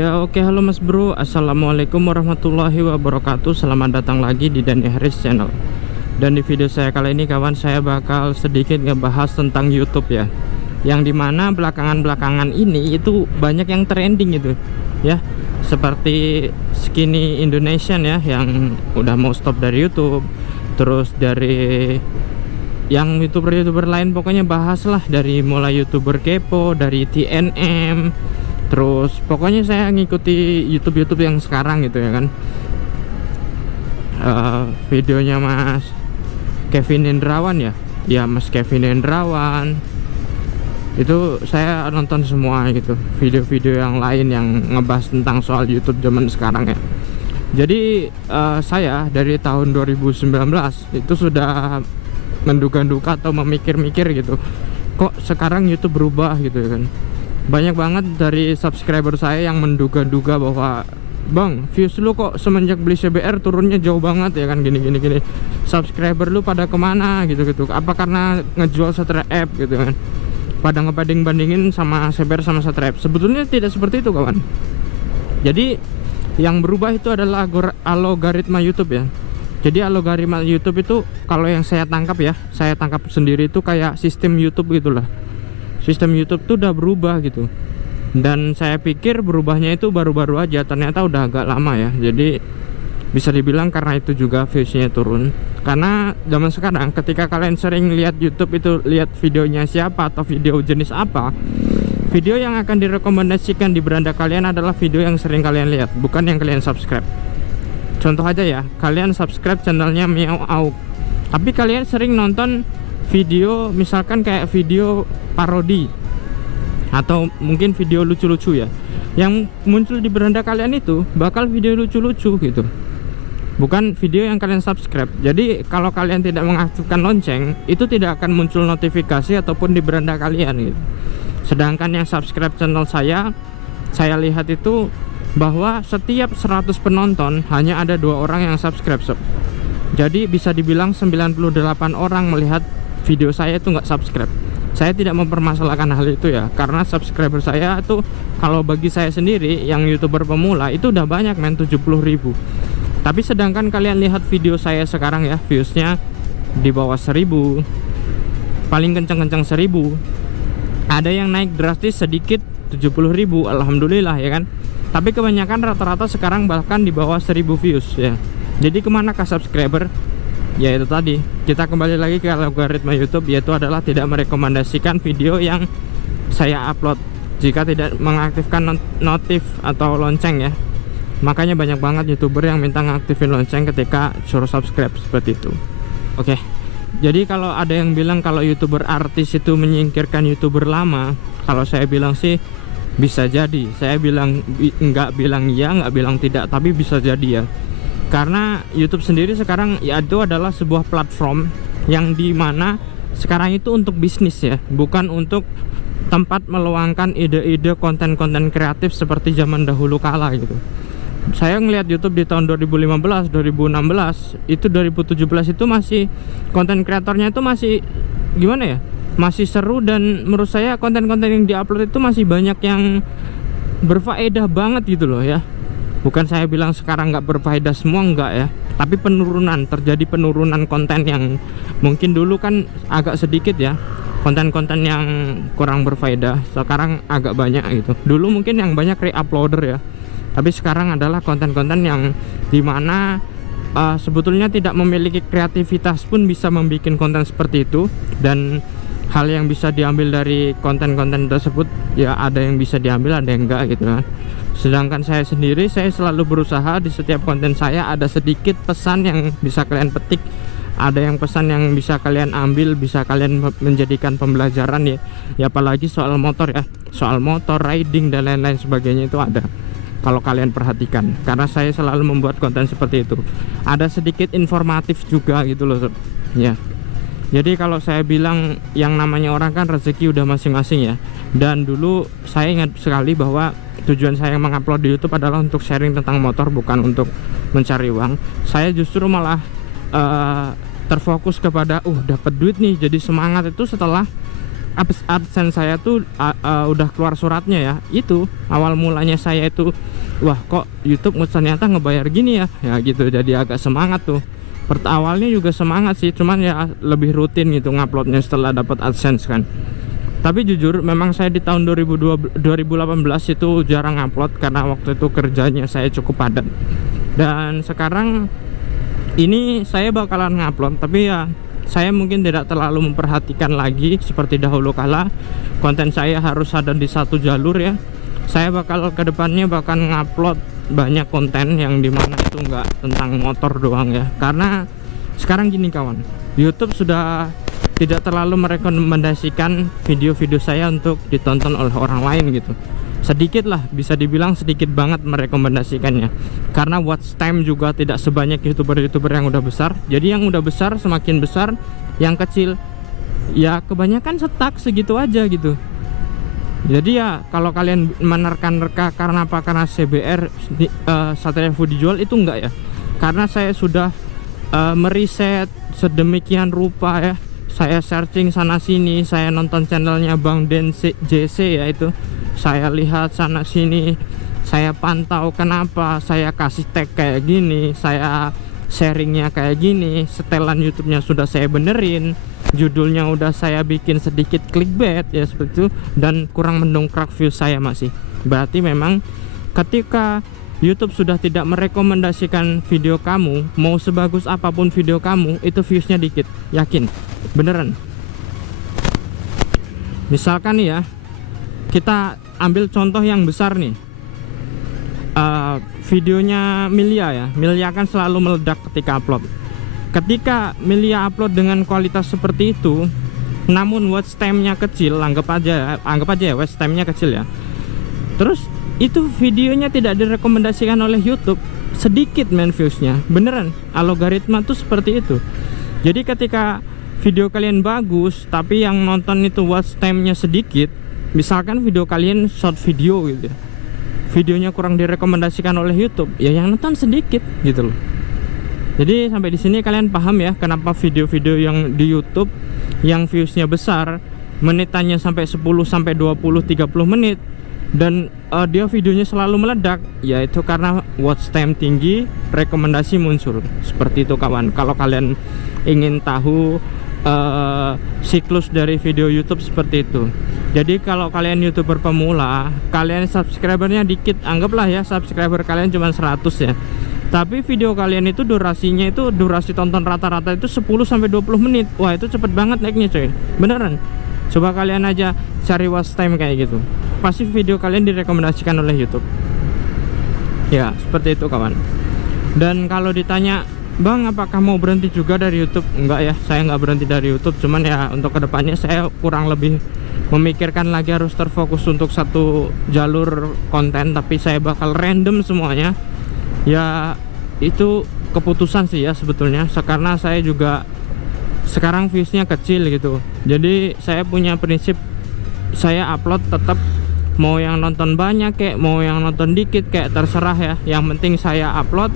Ya oke, halo mas bro, assalamualaikum warahmatullahi wabarakatuh. Selamat datang lagi di Dani Haris Channel. Dan di video saya kali ini kawan, saya bakal sedikit ngebahas tentang YouTube ya, yang dimana belakangan ini itu banyak yang trending itu ya, seperti Skinny Indonesian ya, yang udah mau stop dari YouTube. Terus dari yang youtuber lain, pokoknya bahas lah, dari mulai youtuber kepo, dari TNM. Terus pokoknya saya ngikuti YouTube yang sekarang gitu ya kan. Videonya Mas Kevin Hendrawan ya Mas Kevin Hendrawan itu saya nonton semua gitu. Video-video yang lain yang ngebahas tentang soal YouTube zaman sekarang ya. Jadi saya dari tahun 2019 itu sudah menduga-duga atau memikir-mikir gitu, kok sekarang YouTube berubah gitu ya kan. Banyak banget dari subscriber saya yang menduga-duga bahwa bang, views lu kok semenjak beli CBR turunnya jauh banget ya kan, gini. Subscriber lu pada kemana gitu, apa karena ngejual Satre App gitu kan, pada ngebanding-bandingin sama CBR sama Satre App. Sebetulnya tidak seperti itu kawan. Jadi yang berubah itu adalah algoritma YouTube ya. Jadi algoritma YouTube itu, kalau yang saya tangkap sendiri itu kayak sistem YouTube gitulah. Sistem YouTube tuh udah berubah gitu. Dan saya pikir berubahnya itu baru-baru aja, ternyata udah agak lama ya. Jadi bisa dibilang karena itu juga viewsnya turun. Karena zaman sekarang ketika kalian sering lihat YouTube itu, lihat videonya siapa atau video jenis apa, video yang akan direkomendasikan di beranda kalian adalah video yang sering kalian lihat, bukan yang kalian subscribe. Contoh aja ya, kalian subscribe channelnya Meow Auk, tapi kalian sering nonton video misalkan kayak video parodi atau mungkin video lucu-lucu ya, yang muncul di beranda kalian itu bakal video lucu-lucu gitu, bukan video yang kalian subscribe. Jadi kalau kalian tidak mengaktifkan lonceng, itu tidak akan muncul notifikasi ataupun di beranda kalian gitu. Sedangkan yang subscribe channel saya lihat itu bahwa setiap 100 penonton hanya ada 2 orang yang subscribe sob. Jadi bisa dibilang 98 orang melihat video saya itu nggak subscribe. Saya tidak mempermasalahkan hal itu ya, karena subscriber saya itu, kalau bagi saya sendiri yang YouTuber pemula itu udah banyak men, 70.000. Tapi sedangkan kalian lihat video saya sekarang ya, viewsnya di bawah 1000, paling kencang-kencang 1000. Ada yang naik drastis sedikit 70.000, alhamdulillah ya kan. Tapi kebanyakan rata-rata sekarang bahkan di bawah 1000 views ya. Jadi kemanakah subscriber? Ya itu tadi, kita kembali lagi ke algoritma YouTube, yaitu adalah tidak merekomendasikan video yang saya upload jika tidak mengaktifkan notif atau lonceng ya. Makanya banyak banget YouTuber yang minta ngaktifin lonceng ketika suruh subscribe seperti itu. Oke. Jadi kalau ada yang bilang kalau YouTuber artis itu menyingkirkan YouTuber lama, kalau saya bilang sih bisa jadi. Saya bilang nggak bilang iya, nggak bilang tidak, tapi bisa jadi ya. Karena YouTube sendiri sekarang ya itu adalah sebuah platform yang dimana sekarang itu untuk bisnis ya, bukan untuk tempat meluangkan ide-ide konten-konten kreatif seperti zaman dahulu kala gitu. Saya ngelihat YouTube di tahun 2015, 2016, itu 2017 itu masih konten kreatornya itu masih gimana ya? Masih seru, dan menurut saya konten-konten yang diupload itu masih banyak yang berfaedah banget gitu loh ya. Bukan saya bilang sekarang nggak berfaedah semua, enggak ya, tapi terjadi penurunan konten yang mungkin dulu kan agak sedikit ya, konten-konten yang kurang berfaedah sekarang agak banyak gitu. Dulu mungkin yang banyak re-uploader ya, tapi sekarang adalah konten-konten yang dimana sebetulnya tidak memiliki kreativitas pun bisa membuat konten seperti itu. Dan hal yang bisa diambil dari konten-konten tersebut ya, ada yang bisa diambil, ada yang enggak gitu kan. Sedangkan saya sendiri, saya selalu berusaha di setiap konten saya ada sedikit pesan yang bisa kalian petik, ada yang pesan yang bisa kalian ambil, bisa kalian menjadikan pembelajaran ya. Ya apalagi soal motor ya, soal motor, riding dan lain-lain sebagainya itu ada. Kalau kalian perhatikan, karena saya selalu membuat konten seperti itu, ada sedikit informatif juga gitu loh ya. Jadi kalau saya bilang yang namanya orang kan rezeki udah masing-masing ya. Dan dulu saya ingat sekali bahwa tujuan saya mengupload di YouTube adalah untuk sharing tentang motor, bukan untuk mencari uang. Saya justru malah terfokus kepada dapat duit nih, jadi semangat itu setelah AdSense saya tuh udah keluar suratnya ya. Itu awal mulanya saya itu, wah kok YouTube ternyata ngebayar gini ya, ya gitu. Jadi agak semangat tuh. Awalnya juga semangat sih, cuman ya lebih rutin gitu nguploadnya setelah dapat AdSense kan. Tapi jujur memang saya di tahun 2018 itu jarang upload karena waktu itu kerjanya saya cukup padat. Dan sekarang ini saya bakalan ngupload, tapi ya saya mungkin tidak terlalu memperhatikan lagi seperti dahulu kala. Konten saya harus ada di satu jalur ya. Saya bakal kedepannya bakal ngupload banyak konten yang dimana itu nggak tentang motor doang ya. Karena sekarang gini kawan, YouTube sudah tidak terlalu merekomendasikan video-video saya untuk ditonton oleh orang lain gitu. Sedikit lah, bisa dibilang sedikit banget merekomendasikannya. Karena watch time juga tidak sebanyak youtuber-youtuber yang udah besar. Jadi yang udah besar semakin besar, yang kecil ya kebanyakan stuck segitu aja gitu. Jadi ya kalau kalian menerka-nerka karena apa, karena CBR Satria Info dijual, itu enggak ya. Karena saya sudah meriset sedemikian rupa ya. Saya searching sana sini, saya nonton channelnya Bang Den JC ya itu. Saya lihat sana sini, saya pantau kenapa, saya kasih tag kayak gini, saya sharingnya kayak gini, setelan YouTube-nya sudah saya benerin, judulnya udah saya bikin sedikit clickbait ya seperti itu, dan kurang mendongkrak view saya masih. Berarti memang ketika YouTube sudah tidak merekomendasikan video kamu, mau sebagus apapun video kamu, itu viewsnya dikit, yakin, beneran. Misalkan nih ya, kita ambil contoh yang besar nih, videonya Milya ya. Milya kan selalu meledak ketika upload. Ketika Milya upload dengan kualitas seperti itu, namun watch time-nya kecil, anggap aja ya watch time-nya kecil ya. Terus itu videonya tidak direkomendasikan oleh YouTube, sedikit main views-nya, beneran. Algoritma tuh seperti itu. Jadi ketika video kalian bagus tapi yang nonton itu watch time-nya sedikit, misalkan video kalian short video gitu ya, videonya kurang direkomendasikan oleh YouTube, ya yang nonton sedikit gitu loh. Jadi sampai di sini kalian paham ya kenapa video-video yang di YouTube yang viewsnya besar, menitannya sampai 10 sampai 20 30 menit, dan dia videonya selalu meledak, yaitu karena watch time tinggi, rekomendasi muncul. Seperti itu kawan. Kalau kalian ingin tahu siklus dari video YouTube seperti itu. Jadi kalau kalian YouTuber pemula, kalian subscribernya dikit, anggaplah ya subscriber kalian cuma 100 ya. Tapi video kalian itu durasinya itu, durasi tonton rata-rata itu 10 sampai 20 menit. Wah, itu cepet banget naiknya coy. Beneran. Coba kalian aja cari watch time kayak gitu. Pasti video kalian direkomendasikan oleh YouTube. Ya, seperti itu kawan. Dan kalau ditanya, Bang, apakah mau berhenti juga dari YouTube? Enggak ya, saya nggak berhenti dari YouTube. Cuman ya untuk kedepannya saya kurang lebih memikirkan lagi, harus terfokus untuk satu jalur konten. Tapi saya bakal random semuanya. Ya itu keputusan sih ya sebetulnya. Karena saya juga sekarang viewsnya kecil gitu. Jadi saya punya prinsip, saya upload tetap mau yang nonton banyak kayak mau yang nonton dikit kayak terserah ya. Yang penting saya upload,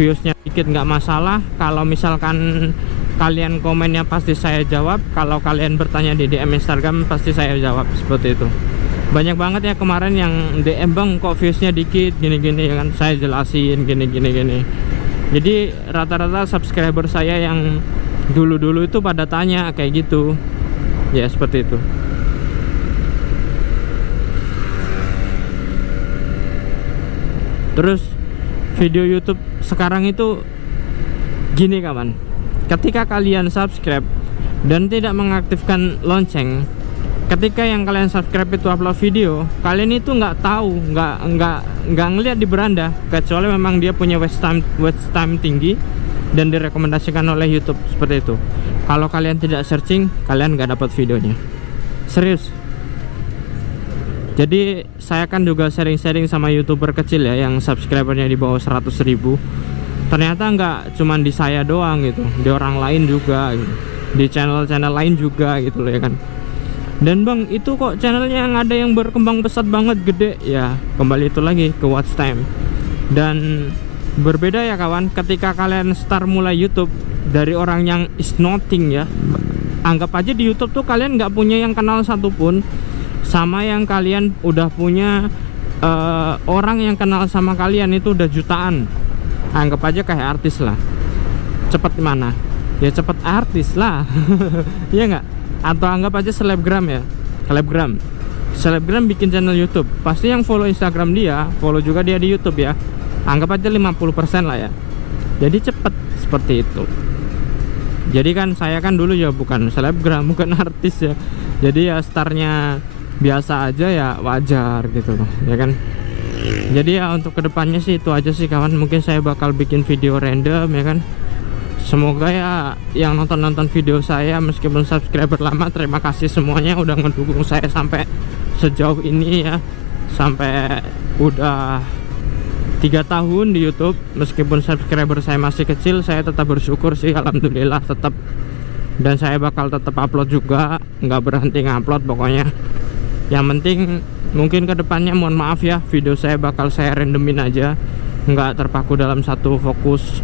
viewsnya dikit nggak masalah. Kalau misalkan kalian komennya pasti saya jawab. Kalau kalian bertanya di DM Instagram pasti saya jawab, seperti itu. Banyak banget ya kemarin yang DM, Bang kok viewsnya dikit gini-gini ya kan, saya jelasin gini. Jadi rata-rata subscriber saya yang dulu-dulu itu pada tanya kayak gitu ya, seperti itu. Terus video YouTube sekarang itu gini kawan, ketika kalian subscribe dan tidak mengaktifkan lonceng, ketika yang kalian subscribe itu upload video, kalian itu nggak tahu, nggak ngeliat di beranda, kecuali memang dia punya watch time tinggi dan direkomendasikan oleh YouTube, seperti itu. Kalau kalian tidak searching, kalian nggak dapat videonya, serius. Jadi saya kan juga sharing-sharing sama YouTuber kecil ya, yang subscribernya di bawah 100.000. Ternyata nggak cuman di saya doang gitu, di orang lain juga gitu, di channel-channel lain juga gitu loh ya kan. Dan Bang, itu kok channelnya yang ada yang berkembang pesat banget, gede ya. Kembali itu lagi ke watch time. Dan berbeda ya kawan, ketika kalian start mulai YouTube dari orang yang is nothing ya, Anggap aja di YouTube tuh kalian nggak punya yang kenal satupun, sama yang kalian udah punya orang yang kenal sama kalian itu udah jutaan. Anggap aja kayak artis lah. Cepet mana? Ya cepet artis lah. Iya nggak? Atau anggap aja selebgram ya. Selebgram bikin channel YouTube. Pasti yang follow Instagram dia, follow juga dia di YouTube ya. Anggap aja 50% lah ya. Jadi cepet seperti itu. Jadi kan saya kan dulu ya bukan selebgram, bukan artis ya. Jadi ya startnya biasa aja ya, wajar gitu loh, ya kan. Jadi ya untuk kedepannya sih itu aja sih kawan. Mungkin saya bakal bikin video random ya kan. Semoga ya yang nonton video saya meskipun subscriber lama, terima kasih semuanya udah ngedukung saya sampai sejauh ini ya. Sampai udah 3 tahun di YouTube. Meskipun subscriber saya masih kecil, saya tetap bersyukur sih, alhamdulillah tetap. Dan saya bakal tetap upload juga, nggak berhenti ngupload pokoknya. Yang penting mungkin kedepannya mohon maaf ya, video saya bakal saya randomin aja, nggak terpaku dalam satu fokus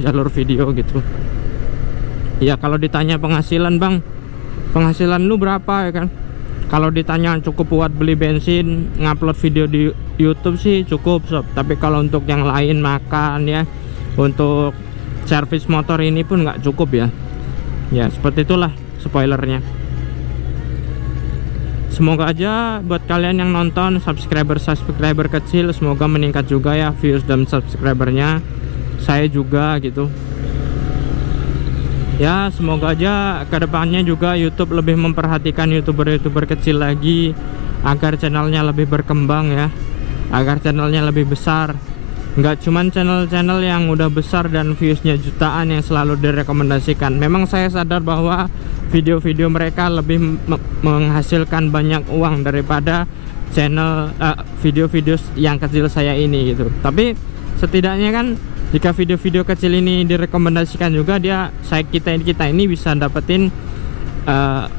jalur video gitu ya. Kalau ditanya penghasilan, bang, penghasilan lu berapa ya kan, kalau ditanya cukup buat beli bensin, ngupload video di YouTube sih cukup sob. Tapi kalau untuk yang lain, makan ya, untuk servis motor ini pun nggak cukup ya. Ya seperti itulah spoilernya. Semoga aja buat kalian yang nonton, subscriber kecil, semoga meningkat juga ya views dan subscribernya. Saya juga gitu ya. Semoga aja kedepannya juga YouTube lebih memperhatikan youtuber kecil lagi, agar channelnya lebih berkembang ya, agar channelnya lebih besar. Nggak cuman channel-channel yang udah besar dan viewsnya jutaan yang selalu direkomendasikan. Memang saya sadar bahwa video-video mereka lebih menghasilkan banyak uang daripada channel video-video yang kecil saya ini gitu. Tapi setidaknya kan jika video-video kecil ini direkomendasikan juga, kita ini bisa dapetin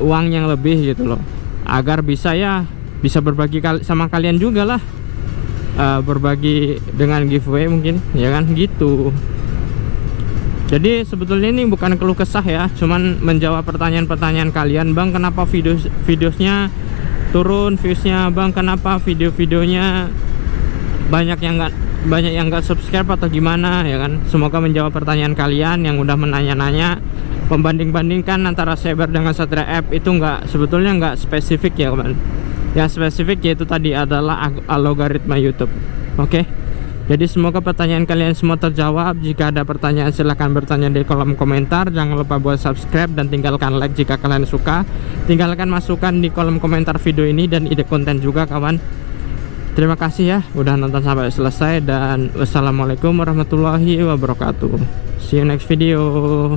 uang yang lebih gitu loh, agar bisa berbagi sama kalian juga lah, berbagi dengan giveaway mungkin ya kan gitu. Jadi sebetulnya ini bukan keluh kesah ya, cuman menjawab pertanyaan-pertanyaan kalian. Bang, kenapa videonya turun viewsnya? Bang, kenapa video-videonya banyak yang nggak subscribe atau gimana ya kan? Semoga menjawab pertanyaan kalian yang udah menanya-nanya. Membanding-bandingkan antara Saber dengan Satria App itu sebetulnya nggak spesifik ya kawan. Yang spesifik yaitu tadi adalah algoritma YouTube. Oke. Jadi semoga pertanyaan kalian semua terjawab. Jika ada pertanyaan silahkan bertanya di kolom komentar. Jangan lupa buat subscribe dan tinggalkan like jika kalian suka. Tinggalkan masukan di kolom komentar video ini dan ide konten juga kawan. Terima kasih ya udah nonton sampai selesai, dan wassalamualaikum warahmatullahi wabarakatuh. See you next video.